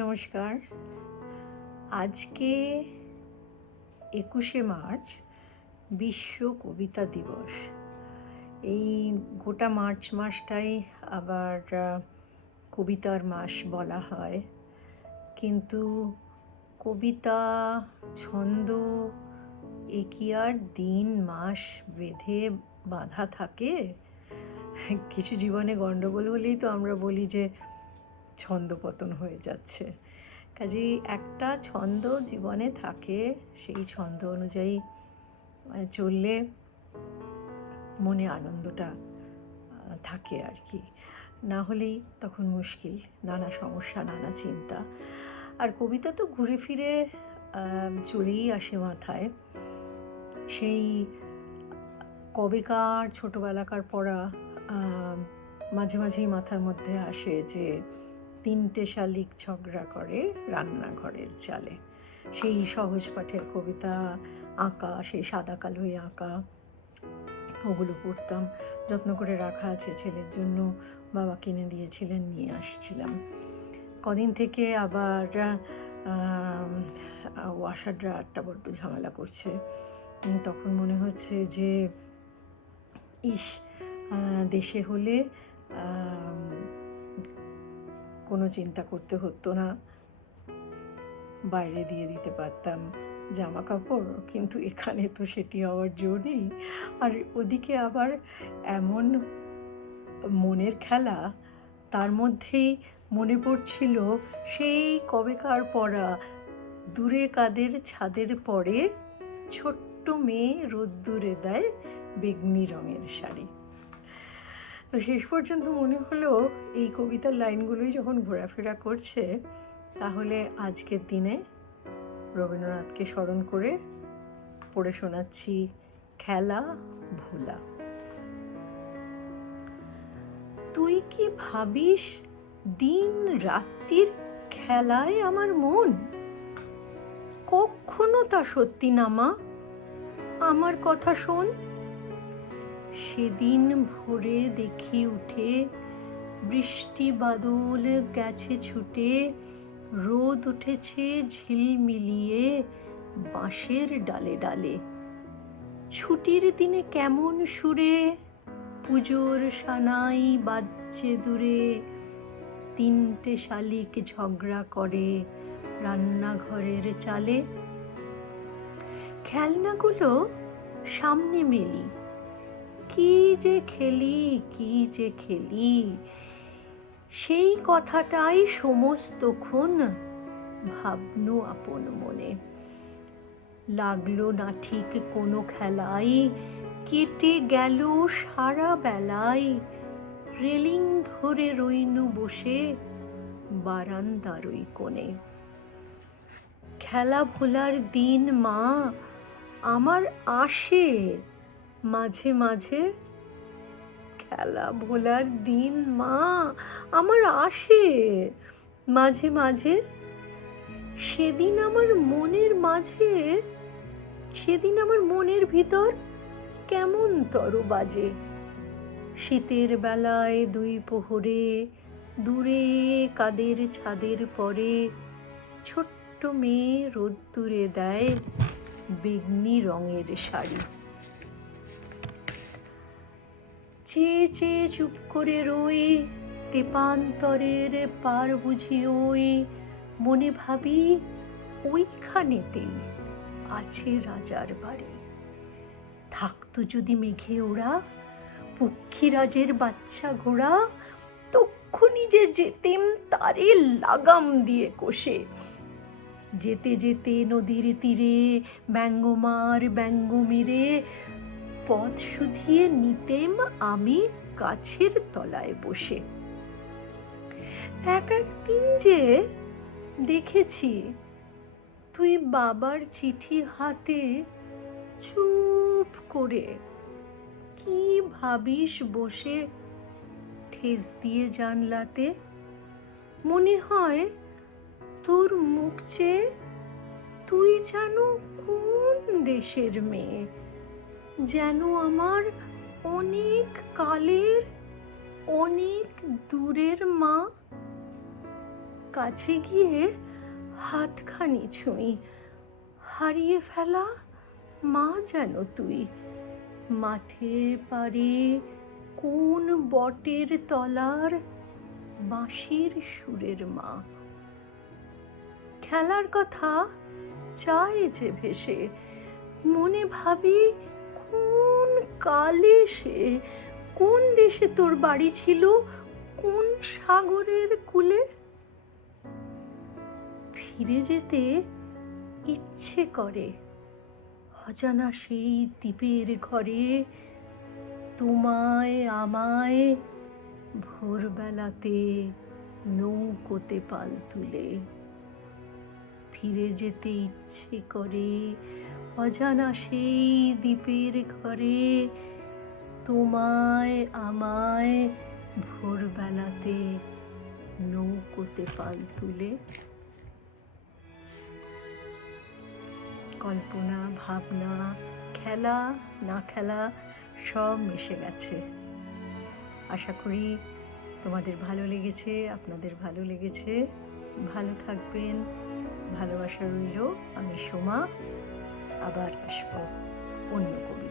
নমস্কার। আজকে ২১শে মার্চ বিশ্ব কবিতা দিবস। এই গোটা মার্চ মাসটাই আবার কবিতার মাস বলা হয়, কিন্তু কবিতা, ছন্দ এ কি আর দিন মাস বেঁধে বাঁধা থাকে? কিছু জীবনে গণ্ডগোল হলেই তো আমরা বলি যে ছন্দপতন হয়ে যাচ্ছে। কাজেই একটা ছন্দ জীবনে থাকে, সেই ছন্দ অনুযায়ী চললে মনে আনন্দটা থাকে আর কি। না হলেই তখন মুশকিল, নানা সমস্যা, নানা চিন্তা। আর কবিতা তো ঘুরে ফিরে চলেই আসে মাথায়। সেই কবেকার ছোটোবেলাকার পড়া মাঝে মাঝেই মাথার মধ্যে আসে যে 3টে শালিক ঝগড়া করে রান্নাঘরের চালে। সেই সহজ পাঠের কবিতা আঁকা, সেই সাদা কালোয় আঁকা, ওগুলো পড়তাম। যত্ন করে রাখা আছে, ছেলের জন্য বাবা কিনে দিয়েছিলেন, নিয়ে আসছিলাম। কদিন থেকে আবার ওয়াশার ড্রায়ারটা বড্ড ঝামেলা করছে। তখন মনে হচ্ছে যে ইস, দেশে হলে কোনো চিন্তা করতে হতো না, বাইরে দিয়ে দিতে পারতাম জামা কাপড়, কিন্তু এখানে তো সেটি হওয়ার জো নেই। আর ওদিকে আবার এমন মনের খেলা, তার মধ্যেই মনে পড়ছিল সেই কবেকার পড়া দূরে কাদের ছাদের পরে ছোট্ট মেয়ে রোদ্দুরে দেয় বেগনি রঙের শাড়ি। তো শেষ পর্যন্ত মনে হলো এই কবিতার লাইনগুলোই যখন ঘোরাফেরা করছে, তাহলে আজকের দিনে রবীন্দ্রনাথকে স্মরণ করে পড়ে শোনাচ্ছি খেলা ভোলা। তুই কি ভাবিস দিন রাত্রির খেলায় আমার মন? কখনো তা সত্যি না মা, আমার কথা শোন। সেদিন ভোরে দেখি উঠে বৃষ্টি বাদল গেছে ছুটে, রোদ উঠেছে ঝিলমিলিয়ে বাঁশের ডালে ডালে। ছুটির দিনে কেমন সুরে পুজোর সানাই বাজছে দূরে, 3টে শালিক ঝগড়া করে রান্নাঘরের চালে। খেলনাগুলো সামনে মেলি, কি যে খেলি, কি যে খেলি, সেই কথাটাই সমস্তক্ষণ ভাবনু আপন মনে। লাগলো না ঠিক কোনো খেলাই, কেটে গেল সারা বেলায়, রেলিং ধরে রইনু বসে বারান্দার ওই কোণে। খেলা ভোলার দিন মা আমার আসে মাঝে মাঝে, খেলা ভোলার দিন মা আমার আসে মাঝে মাঝে। সেদিন আমার মনের ভিতর কেমন তরু বাজে। শীতের বেলায় 2 প্রহরে দূরে কাদের ছাদের পরে ছোট্ট মেয়ে রোদ্দুরে দেয় বেগনি রঙের শাড়ি। চেয়ে চেয়ে চুপ করে রই, তেপান্তরের পার বুঝি ওই, মনে ভাবি ওইখানেতেই আছে রাজার বাড়ি। থাকতো যদি মেঘে ওরা পক্ষীরাজের বাচ্চা ঘোড়া, তক্ষুনি যে যেতেম তারে লাগাম দিয়ে কষে। যেতে যেতে নদীর তীরে ব্যঙ্গমার ব্যঙ্গ মেরে পথ শুধিয়ে নিতেম আমি গাছের তলায় বসে। একদিন যে দেখেছি তুই বাবার চিঠি হাতে চুপ করে কি ভাবিস বসে ঠেস দিয়ে জানলাতে। মনে হয় তোর মুখ চেয়ে তুই যেন কোন দেশের মেয়ে, যেন আমার অনেক কালের অনেক দূরের মা। কাছে গিয়ে হাতখানি ছুঁই। হারিয়ে ফেলা মা যেন তুই, মাঠের পাড়ে কোন বটের তলার বাঁশির সুরের মা। খেলার কথা চায় যে ভেসে, মনে ভাবি কোন কালে সে, কোন দেশে তোর বাড়ি ছিল, কোন সাগরের কূলে। ফিরে যেতে ইচ্ছে করে, অজানা সেই দ্বীপের ঘরে, তোমায় আমায় ভোরবেলাতে নৌকোতে পাল তুলে। ফিরে যেতে ইচ্ছে করে, অজানা সেই দ্বীপের ঘরে, তোমায় আমায় ভোরবেলাতে নৌকোতে পাল তুলে। কল্পনা, ভাবনা, খেলা না খেলা সব মিশে গেছে। আশা করি তোমাদের ভালো লেগেছে, আপনাদের ভালো লেগেছে। ভালো থাকবেন, ভালোবাসা রইল। আমি সোমা, আবার আসবো অন্য কবিতা।